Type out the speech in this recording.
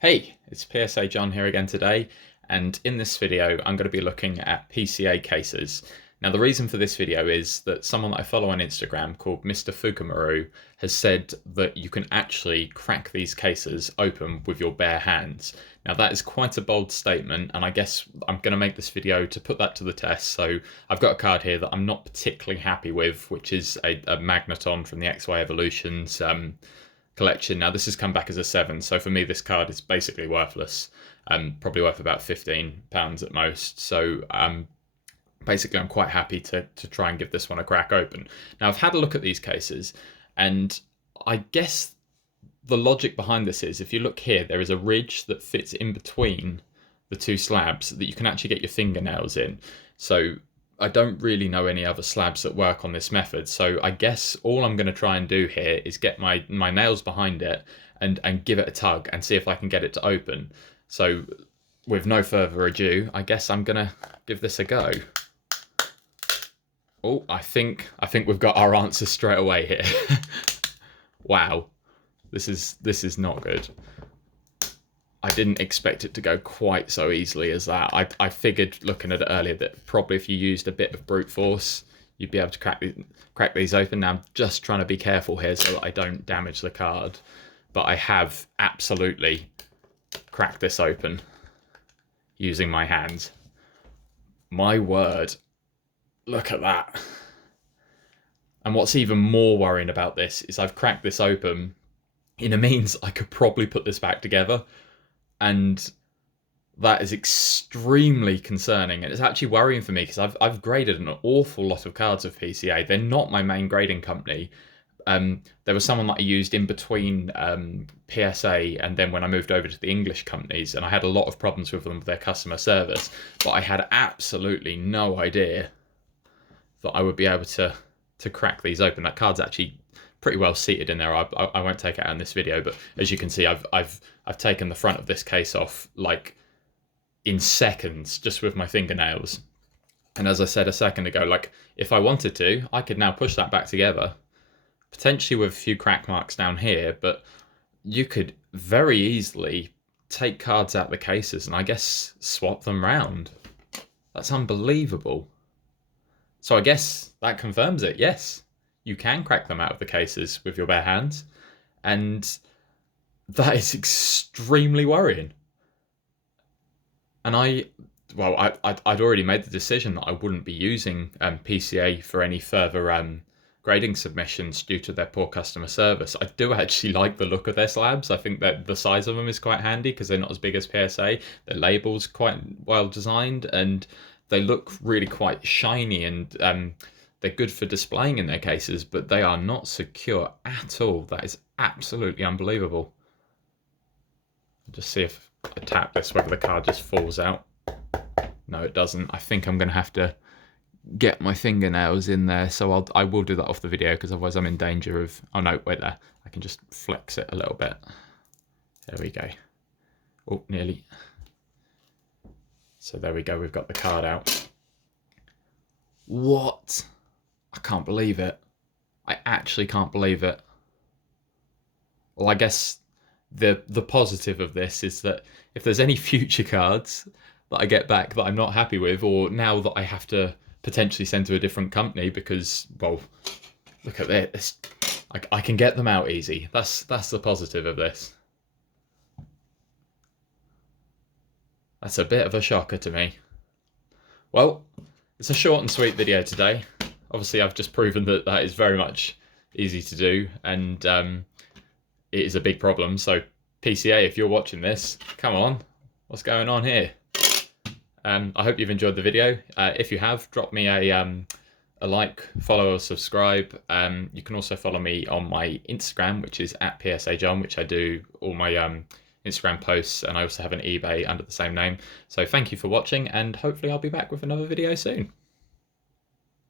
Hey, it's PSA John here again today, and in this video I'm going to be looking at PCA cases. Now the reason for this video is that someone that I follow on Instagram called Mr. Fukumaru has said that you can actually crack these cases open with your bare hands. Now that is quite a bold statement, and I guess I'm going to make this video to put that to the test. So I've got a card here that I'm not particularly happy with, which is a Magneton from the XY Evolutions collection. Now this has come back as a 7, so for me this card is basically worthless, probably worth about £15 at most. So basically I'm quite happy to try and give this one a crack open. Now I've had a look at these cases, and I guess the logic behind this is, if you look here, there is a ridge that fits in between the two slabs that you can actually get your fingernails in. So I don't really know any other slabs that work on this method, so I guess all I'm going to try and do here is get my nails behind it and give it a tug and see if I can get it to open. So with no further ado, I guess I'm going to give this a go. Oh, I think we've got our answer straight away here. Wow, this is not good. I didn't expect it to go quite so easily as that. I figured, looking at it earlier, that probably if you used a bit of brute force, you'd be able to crack these open. Now I'm just trying to be careful here so that I don't damage the card, but I have absolutely cracked this open using my hands. My word, look at that. And what's even more worrying about this is I've cracked this open in a means I could probably put this back together. And that is extremely concerning, and it's actually worrying for me because I've graded an awful lot of cards of PCA. They're not my main grading company. There was someone that I used in between PSA and then when I moved over to the English companies, and I had a lot of problems with them with their customer service. But I had absolutely no idea that I would be able to crack these open. That card's actually pretty well seated in there. I won't take it out in this video, but as you can see, I've taken the front of this case off like in seconds just with my fingernails. And as I said a second ago, like if I wanted to, I could now push that back together, potentially with a few crack marks down here, but you could very easily take cards out of the cases and I guess swap them round. That's unbelievable. So I guess that confirms it. Yes, you can crack them out of the cases with your bare hands, and that is extremely worrying. And I'd already made the decision that I wouldn't be using PCA for any further grading submissions due to their poor customer service. I do actually like the look of their slabs. I think that the size of them is quite handy because they're not as big as PSA. The label's quite well designed, and they look really quite shiny, and they're good for displaying in their cases, but they are not secure at all. That is absolutely unbelievable. I'll just see if I tap this, whether the card just falls out. No, it doesn't. I think I'm going to have to get my fingernails in there, so I will do that off the video, because otherwise I'm in danger of... Oh no, wait there. I can just flex it a little bit. There we go. Oh, nearly. So there we go, we've got the card out. What? I can't believe it. I actually can't believe it. Well, I guess the positive of this is that if there's any future cards that I get back that I'm not happy with, or now that I have to potentially send to a different company because, well, look at this. I can get them out easy. That's the positive of this. That's a bit of a shocker to me. Well, it's a short and sweet video today. Obviously, I've just proven that that is very much easy to do, and it is a big problem. So PCA, if you're watching this, come on, what's going on here? I hope you've enjoyed the video. If you have, drop me a like, follow or subscribe. You can also follow me on my Instagram, which is @PSAJohn, which I do all my Instagram posts, and I also have an eBay under the same name. So thank you for watching, and hopefully I'll be back with another video soon.